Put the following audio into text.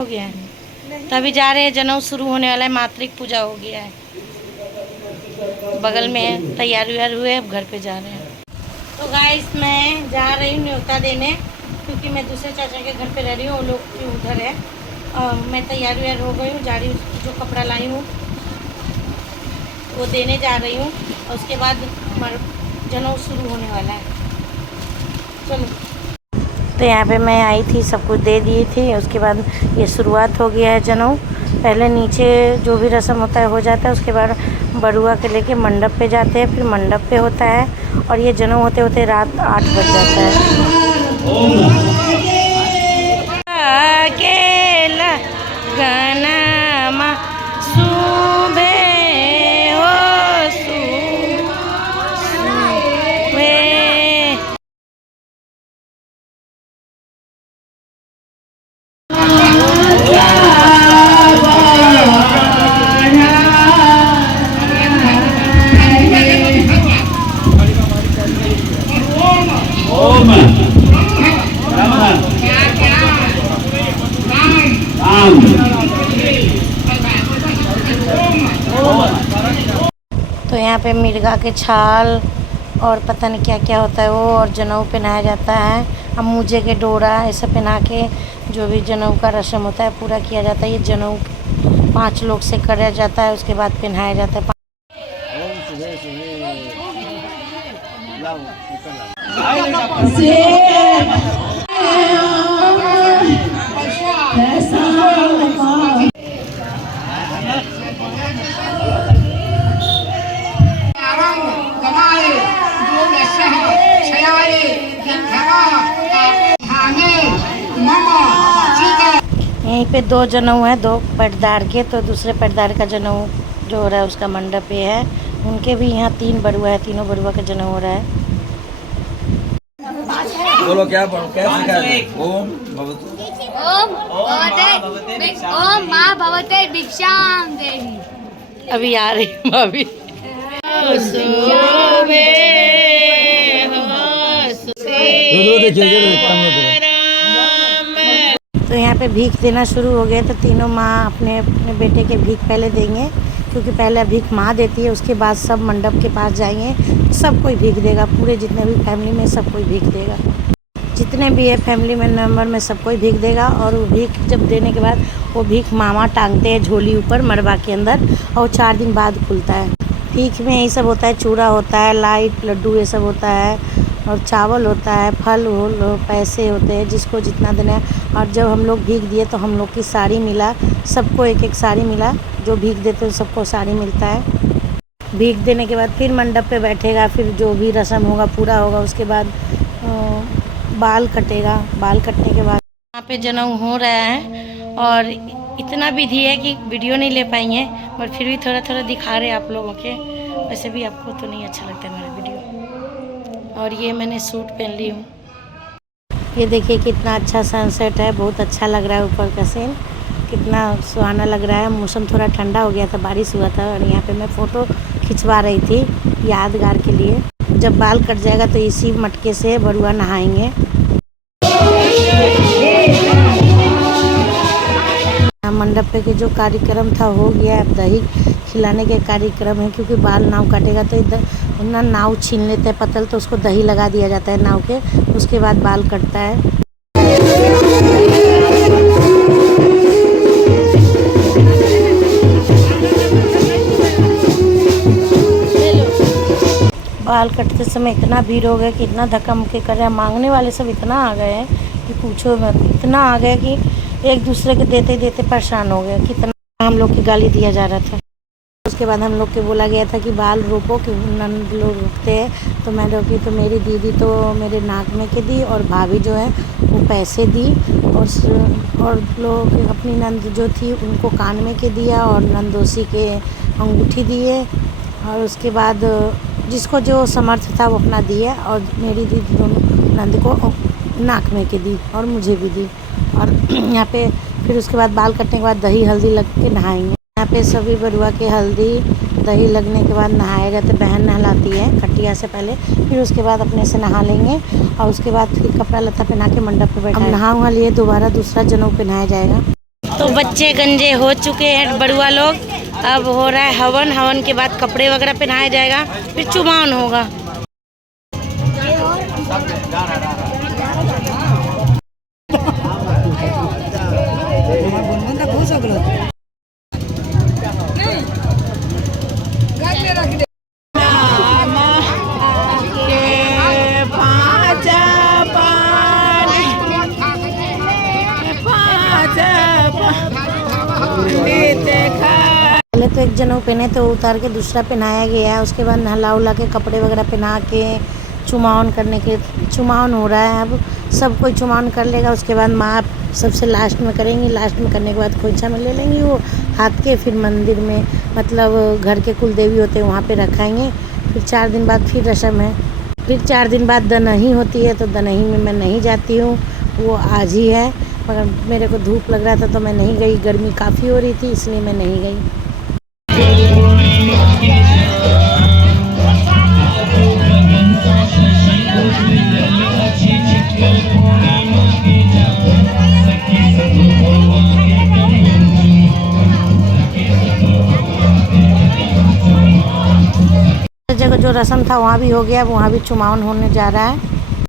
हो गया है। तभी जा रहे हैं, जनेऊ शुरू होने वाला है, मातृक पूजा हो गया है, बगल में तैयारी व्यार हुए, अब घर पे जा रहे हैं। तो गाइस मैं जा रही हूँ न्योता देने, क्योंकि मैं दूसरे चाचा के घर पे रह रही हूँ, वो लोग की उधर है। मैं तैयारी व्यार हो गई हूँ, जा रही हूँ, जो कपड़ा लाई हूँ वो देने जा रही हूँ, और उसके बाद जनेऊ शुरू होने वाला है। चलो, तो यहाँ पे मैं आई थी, सब कुछ दे दी थी, उसके बाद ये शुरुआत हो गया है जनेऊ। पहले नीचे जो भी रस्म होता है हो जाता है, उसके बाद बरुआ के लेके मंडप पे जाते हैं, फिर मंडप पे होता है, और ये जनेऊ होते होते रात 8 बज जाता है। अकेला गनमा सुबह हो सुबह। तो यहाँ पे मिर्गा के छाल और पता नहीं क्या क्या होता है वो, और जनेऊ पहनाया जाता है, अब मुझे के डोरा ऐसा पहना के जो भी जनेऊ का रस्म होता है पूरा किया जाता है। ये जनेऊ 5 लोग से कराया जाता है, उसके बाद पहनाया जाता है। यहीं पे 2 जनेऊ है, 2 पटदार के, तो दूसरे पटदार का जनेऊ जो हो रहा है उसका मंडप पे है, उनके भी यहाँ 3 बरुआ है, तीनों बरुआ का जनेऊ हो रहा है। बोलो क्या सिखाया? ओम माँ भवते भिक्षाम देहि। अभी आ रही हूँ भाभी। तो यहाँ पे भीख देना शुरू हो गए, तो तीनों माँ अपने अपने बेटे के भीख पहले देंगे, क्योंकि पहले भीख माँ देती है, उसके बाद सब मंडप के पास जाएंगे, सब कोई भीख देगा, पूरे जितने भी फैमिली में सब कोई भीख देगा, जितने भी है फैमिली में मेंबर में सब कोई भीख देगा। और वो भीख जब देने के बाद वो भीख मामा टांगते हैं झोली ऊपर मड़बा के अंदर, और 4 दिन बाद खुलता है। भीख में यही सब होता है, चूड़ा होता है, लाइट लड्डू ये सब होता है, और चावल होता है, फल पैसे होते हैं, जिसको जितना देना है। और जब हम लोग भीख दिए तो हम लोग की साड़ी मिला, सबको एक एक साड़ी मिला, जो भीख देते हैं सबको साड़ी मिलता है। भीख देने के बाद फिर मंडप पे बैठेगा, फिर जो भी रस्म होगा पूरा होगा, उसके बाद बाल कटेगा, बाल कटने के बाद यहाँ पे जनेऊ हो रहा है। और इतना विधि है कि वीडियो नहीं ले पाएंगे, पर फिर भी थोड़ा थोड़ा दिखा रहे आप लोगों के, वैसे भी आपको तो नहीं अच्छा लगता मेरा वीडियो। और ये मैंने सूट पहन ली हूँ, ये देखिए कितना अच्छा सनसेट है, बहुत अच्छा लग रहा है, ऊपर का सीन कितना सुहाना लग रहा है। मौसम थोड़ा ठंडा हो गया था, बारिश हुआ था, और यहाँ पे मैं फ़ोटो खिंचवा रही थी यादगार के लिए। जब बाल कट जाएगा तो इसी मटके से बरुआ नहाएंगे। मंडप पे के जो कार्यक्रम था हो गया, अब दही खिलाने के कार्यक्रम है, क्योंकि बाल नाव काटेगा तो इधर ना नाव छीन लेते हैं पतल, तो उसको दही लगा दिया जाता है नाव के, उसके बाद बाल कटता है। बाल कटते समय इतना भीड़ हो गया कि इतना धक्का मुक्की कर रहे हैं, मांगने वाले सब इतना आ गए हैं कि पूछो मत, इतना आ गए कि एक दूसरे के देते देते परेशान हो गए, कितना हम लोग की गाली दिया जा रहा था। उसके बाद हम लोग के बोला गया था कि बाल रोको, कि नंद लोग रुकते हैं, तो मैं रोकी, तो मेरी दीदी तो मेरे नाक में के दी, और भाभी जो है वो पैसे दी, और लोग अपनी नंद जो थी उनको कान में के दिया, और नंदोसी के अंगूठी दिए, और उसके बाद जिसको जो समर्थ था वो अपना दिया, और मेरी दीदी दोनों नंद को नाक में के दी और मुझे भी दी। और यहाँ पे फिर उसके बाद बाल कटने के बाद दही हल्दी लग के नहाएंगे। यहाँ पे सभी बरुआ के हल्दी दही लगने के बाद नहाए जाते, बहन नहलाती है खटिया से पहले, फिर उसके बाद अपने से नहा लेंगे, और उसके बाद फिर कपड़ा लत्ता पहना के मंडप पे बैठा। अब नहा वहा लिए दोबारा दूसरा जनेऊ पहनाया जाएगा। तो बच्चे गंजे हो चुके हैं बड़ुआ लोग। अब हो रहा है हवन। हवन के बाद कपड़े वगैरह पहनाया जाएगा, फिर चुमावन होगा। पहले तो एक जनऊ पहने तो उतार के दूसरा पहनाया गया है। उसके बाद नहला उला के कपड़े वगैरह पहना के चुमावन करने के चुमावन हो रहा है। अब सब कोई चुमावन कर लेगा। उसके बाद माँ सबसे लास्ट में करेंगी। लास्ट में करने के बाद खोइछा में ले लेंगी वो हाथ के, फिर मंदिर में मतलब घर के कुल देवी होते हैं वहाँ पे रखाएंगे। फिर 4 दिन बाद फिर रस्म है। फिर 4 दिन बाद दनही होती है, तो दनही में मैं नहीं जाती हूँ, वो आज ही है। मगर मेरे को धूप लग रहा था तो मैं नहीं गई, गर्मी काफ़ी हो रही थी इसलिए मैं नहीं गई। जगह जो रस्म था वहाँ भी हो गया, वहाँ भी चुमावन होने जा रहा है।